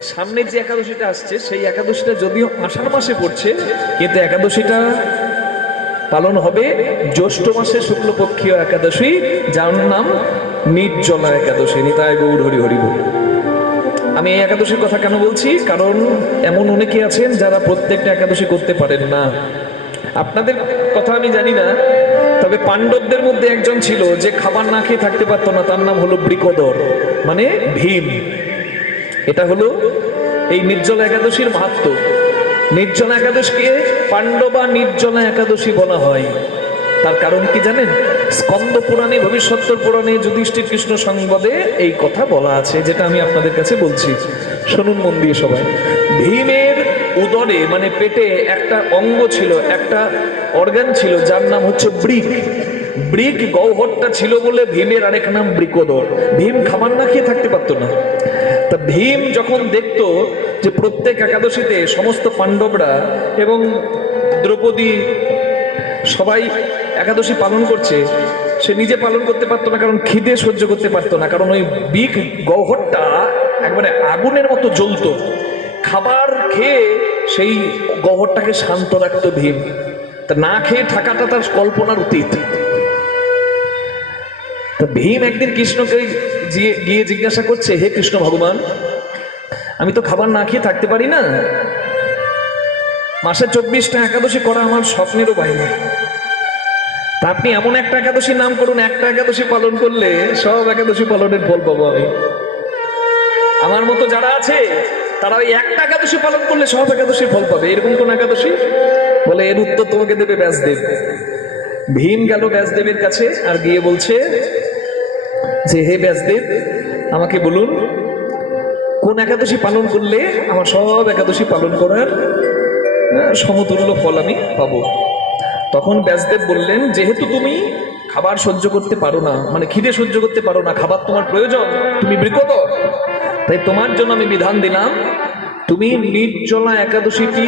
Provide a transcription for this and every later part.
সামনের যে একাদশীটা আসছে সেই একাদশীটা যদিও আষাঢ় মাসে পড়ছে, কিন্তু একাদশীটা পালন হবে জ্যৈষ্ঠ মাসে শুক্লপক্ষীয় একাদশী, যার নাম নির্জলা একাদশী। নিতাই গৌর হরি হরি বল। আমি এই একাদশীর কথা কেন বলছি, কারণ এমন অনেকে আছেন যারা প্রত্যেকটা একাদশী করতে পারেন না। আপনাদের কথা আমি জানি না, তবে পাণ্ডবদের মধ্যে একজন ছিল যে খাবার না খেয়ে থাকতে পারতো না, তার নাম হলো বৃকোদর, মানে ভীম। এটা হলো এই নির্জলা একাদশীর মাহাত্ম্য। নির্জলা একাদশীকে পাণ্ডবা নির্জলা একাদশী বলা হয়। তার কারণ কি জানেন? স্কন্দ পুরাণে, ভবিষ্যত্তর পুরাণে যুধিষ্ঠির কৃষ্ণ সংবাদে এই কথা বলা আছে, যেটা আমি আপনাদের কাছে বলছি। শুনুন মন দিয়ে সবাই। ভীমের উদরে মানে পেটে একটা অঙ্গ ছিল, একটা অর্গান ছিল, যার নাম হচ্ছে বৃক। বৃক গহ্বরটা ছিল বলে ভীমের আরেক নাম বৃকোদর। ভীম খাবার না খেয়ে থাকতে পারতো না। তা ভীম যখন দেখতো যে প্রত্যেক একাদশীতে সমস্ত পাণ্ডবরা এবং দ্রৌপদী সবাই একাদশী পালন করছে, সে নিজে পালন করতে পারতো না, কারণ খিদে সহ্য করতে পারতো না, কারণ ওই বিক গহ্বরটা একবারে আগুনের মতো জ্বলতো। খাবার খেয়ে সেই গহ্বরটাকে শান্ত রাখতো ভীম। তা না খেয়ে থাকাটা তার কল্পনার অতীত। তা ভীম একদিন কৃষ্ণকে গিয়ে জিজ্ঞাসা করছে, হে কৃষ্ণ ভগবান, আমি তো খাবার না খেয়ে থাকতে পারি না, মাসে 24টা একাদশী করা আমার স্বপ্নেরও বাইরে। তা আপনি এমন একটা একাদশীর নাম করুন, একটা একাদশী পালন করলে সব একাদশী পালনের ফল পাবো আমি। আমার মতো যারা আছে তারা ওই একটা একাদশী পালন করলে সব একাদশীর ফল পাবে, এরকম কোন একাদশী? বলে এর উত্তর তোমাকে দেবে ব্যাসদেব। ভীম গেল ব্যাসদেবের কাছে আর গিয়ে বলছে যে, হে ব্যাসদেব, আমাকে বলুন কোন একাদশী পালন করলে আমার সব একাদশী পালন করার সমতুল্য ফল আমি পাবো। তখন ব্যাসদেব বললেন, যেহেতু তুমি খাবার সহ্য করতে পারো না, মানে খিদে সহ্য করতে পারো না, খাবার তোমার প্রয়োজন, তুমি বৃকোদর, তাই তোমার জন্য আমি বিধান দিলাম, তুমি নির্জলা একাদশীটি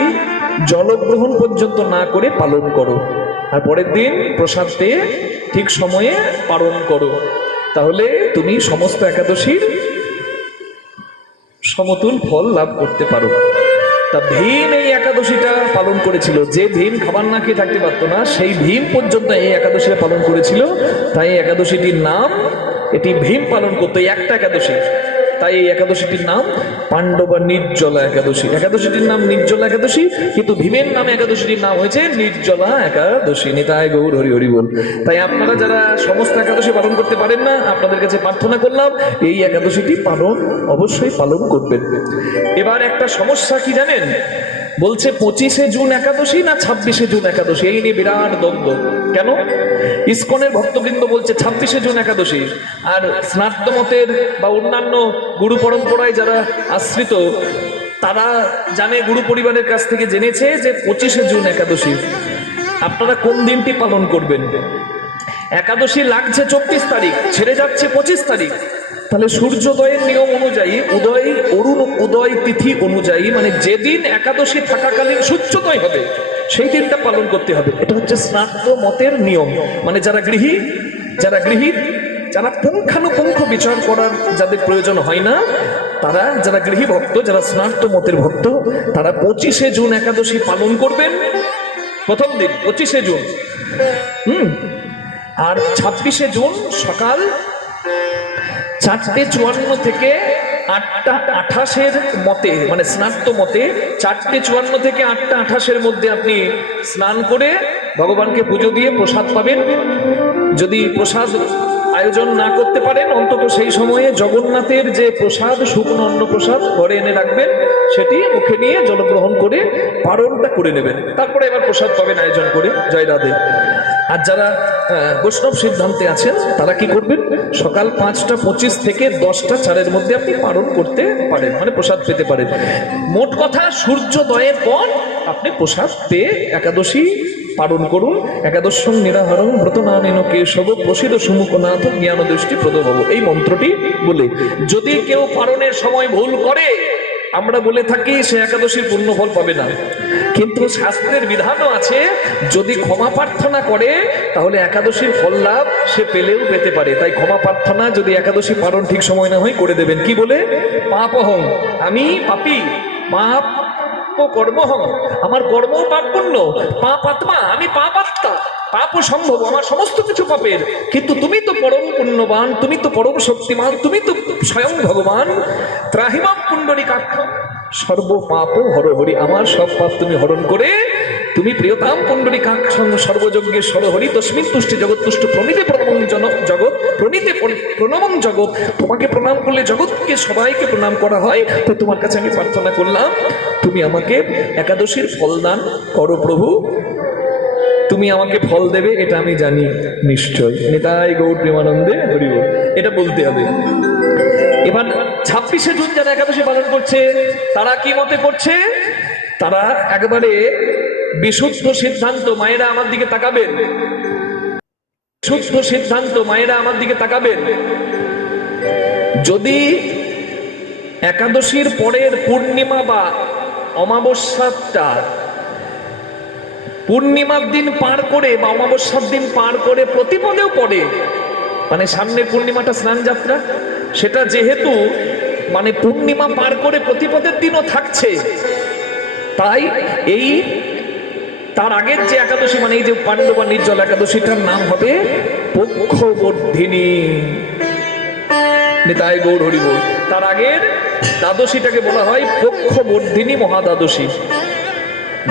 জলগ্রহণ পর্যন্ত না করে পালন করো, আর পরের দিন প্রসাদ পেয়ে ঠিক সময়ে পালন করো, তাহলে তুমি সমস্ত একাদশীর সমতুল ফল লাভ করতে পারো। তা ভীম এই একাদশীটা পালন করেছিল। যে ভীম খাবার না খেয়ে থাকতে পারতো না, সেই ভীম পর্যন্ত এই একাদশীটা পালন করেছিল। তাই একাদশীটির নাম, এটি ভীম পালন করতো, এই একটা একাদশী, তাই এই একাদশীটির নাম পাণ্ডবা নির্জলা একাদশী। একাদশীটির নাম নির্জলা একাদশী, কিন্তু ভীমের নামে একাদশীটির নাম হয়েছে নির্জলা একাদশী। নিতাই গৌর হরি হরি বল। তাই আপনারা যারা সমস্ত একাদশী পালন করতে পারেন না, আপনাদের কাছে প্রার্থনা করলাম এই একাদশীটি পালন অবশ্যই পালন করবেন। এবার একটা সমস্যা কি জানেন? বলছে 25শে জুন একাদশী না 26শে জুন একাদশী, এই নিয়ে বিরাট দ্বন্দ্ব। কেন? ইসকনের ভক্তবৃন্দ বলছে 26শে জুন একাদশী, আর স্নাতক মতের বা অন্যান্য গুরু পরম্পরায় যারা আশ্রিত তারা জানে, গুরু পরিবারের কাছ থেকে জেনেছে যে 25শে জুন একাদশী। আপনারা কোন দিনটি পালন করবেন? একাদশী লাগছে 24 তারিখ, ছেড়ে যাচ্ছে 25 তারিখ, তাহলে সূর্যোদয়ের নিয়ম অনুযায়ী, অরুণ উদয় তিথি অনুযায়ী, মানে যেদিন একাদশী থাকাকালীন সূর্যোদয় হবে সেই দিনটা পালন করতে হবে। এটা হচ্ছে স্নাতক মতের নিয়ম। মানে যারা গৃহী, যারা পুঙ্খানুপুঙ্খ বিচার করার যাদের প্রয়োজন হয় না, তারা যারা গৃহী ভক্ত, যারা স্নাতক মতের ভক্ত, তারা 25শে জুন একাদশী পালন করবেন প্রথম দিন, 25শে জুন। আর 26শে জুন সকাল 4:54 থেকে 8:28 মতে, মানে স্নাতক মতে 4:54 থেকে 8:28 মধ্যে আপনি স্নান করে ভগবানকে পুজো দিয়ে প্রসাদ পাবেন। যদি প্রসাদ আয়োজন না করতে পারেন, অন্তত সেই সময়ে জগন্নাথের যে প্রসাদ, শুকনো অন্ন প্রসাদ ঘরে এনে রাখবেন, সেটি মুখে নিয়ে জলগ্রহণ করে পারণটা করে নেবেন, তারপরে এবার প্রসাদ পাবেন আয়োজন করে। জয় রাধে। আর যারা বৈষ্ণব সিদ্ধান্তে আছেন তারা কি করবেন? সকাল 5:25 থেকে 10:04 মধ্যে আপনি পালন করতে পারেন, মানে প্রসাদ পেতে পারেন। মোট কথা সূর্যোদয়ের পর আপনি প্রসাদ পেয়ে একাদশী পালন করুন। একাদশং নিরাহারং ব্রতনানেন কেশব প্রসিদ্ধ সুমুখনাথ জ্ঞান দৃষ্টি প্রদভব, এই মন্ত্রটি বলে। যদি কেউ পালনের সময় ভুল করে আমরা বলে থাকি সে একাদশীর পুণ্য ফল পাবে না, কিন্তু শাস্ত্রের বিধানও আছে যদি ক্ষমা প্রার্থনা করে তাহলে একাদশীর ফল লাভ সে পেলেও পেতে পারে। তাই ক্ষমা প্রার্থনা যদি একাদশী পালন ঠিক সময় না হয় করে দেবেন। কি বলে? পাপহং, আমি পাপী, পাপ কর্মহং, আমার কর্ম পাপ পুণ্য, পাপ আত্মা, আমি পাপ আত্মা, পাপ সম্ভব, আমার সমস্ত কিছু পাপের, কিন্তু তুমি তো পরম পুণ্যবান, তুমি তো পরম শক্তিমান, তুমি তো স্বয়ং ভগবান। ত্রাহিমাম পুণ্ডরীকাক্ষম সর্ব পাপ হরহরি, আমার সব পাপ তুমি হরণ করে তুমি প্রিয়তাম পুণ্ডরীকাক্ষম সর্বযজ্ঞের সরহরি তস্মিন তুষ্টি জগৎ তুষ্ট প্রণীতে প্রণমং জগৎ, প্রণীতে প্রণমং জগৎ, তোমাকে প্রণাম করলে জগৎকে সবাইকে প্রণাম করা হয়। তো তোমার কাছে আমি প্রার্থনা করলাম তুমি আমাকে একাদশীর ফল দান করো প্রভু, তুমি আমাকে ফল দেবে এটা আমি জানি নিশ্চয়। নিতাই গৌর প্রেমানন্দে হরি বল, এটা বলতে হবে। এবার 26শে জুন যারা একাদশী পালন করছে তারা কি মতে করছে? তারা একেবারে বিশুদ্ধ সিদ্ধান্ত, মায়েরা আমার দিকে তাকাবেন, বিশুদ্ধ সিদ্ধান্ত, মায়েরা আমার দিকে তাকাবেন। যদি একাদশীর পরের পূর্ণিমা বা অমাবস্যাটা পূর্ণিমার দিন পার করে বা অমাবস্যার দিন পার করে প্রতিপদেও পড়ে, মানে সামনে পূর্ণিমাটা স্নান যাত্রা, সেটা যেহেতু মানে পূর্ণিমা পার করে প্রতিপদের দিনও থাকছে, তাই এই তার আগের যে একাদশী মানে এই যে পাণ্ডবা নির্জল একাদশীটার নাম হবে পক্ষবর্ধিনী। নিতাই গৌর হরি বল। তার আগের দ্বাদশীটাকে বলা হয় পক্ষবর্ধিনী মহাদ্বাদশী।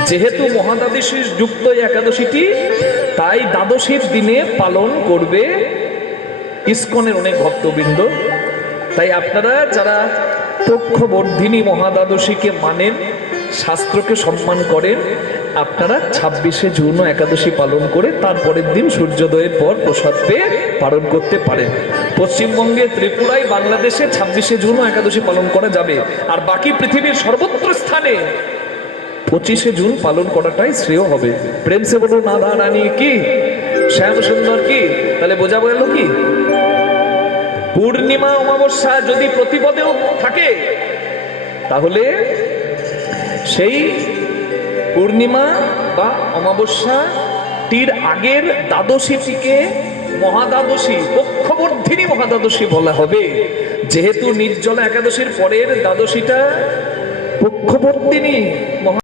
যেহেতু মহাদ্বাদশী যুক্ত একাদশীটি, তাই দ্বাদশীর দিনে পালন করবে ইস্কনের অনেক ভক্তবৃন্দ। তাই আপনারা যারা পক্ষবর্ধিনী মহাদ্বাদশীকে মানেন, শাস্ত্রকে সম্মান করেন, আপনারা 26শে জুন একাদশী পালন করে তারপরের দিন সূর্যোদয়ের পর প্রসাদ পেয়ে পালন করতে পারেন। পশ্চিমবঙ্গে, ত্রিপুরায়, বাংলাদেশে 26শে জুন একাদশী পালন করা যাবে, আর বাকি পৃথিবীর সর্বত্র স্থানে 25শে জুন পালন করাটাই শ্রেয় হবে। প্রেম সে বলুন রাধা রানী কি, শ্যাম সুন্দর কি। তাহলে বোঝা গেল কি, পূর্ণিমা অমাবস্যা যদি প্রতিপদেও থাকে তাহলে সেই পূর্ণিমা বা অমাবস্যাটির আগের দ্বাদশীটিকে মহাদ্বাদশী, পক্ষবর্ধিনী মহাদ্বাদশী বলা হবে। যেহেতু নির্জলা একাদশীর পরের দ্বাদশীটা পক্ষবর্ধিনী মহা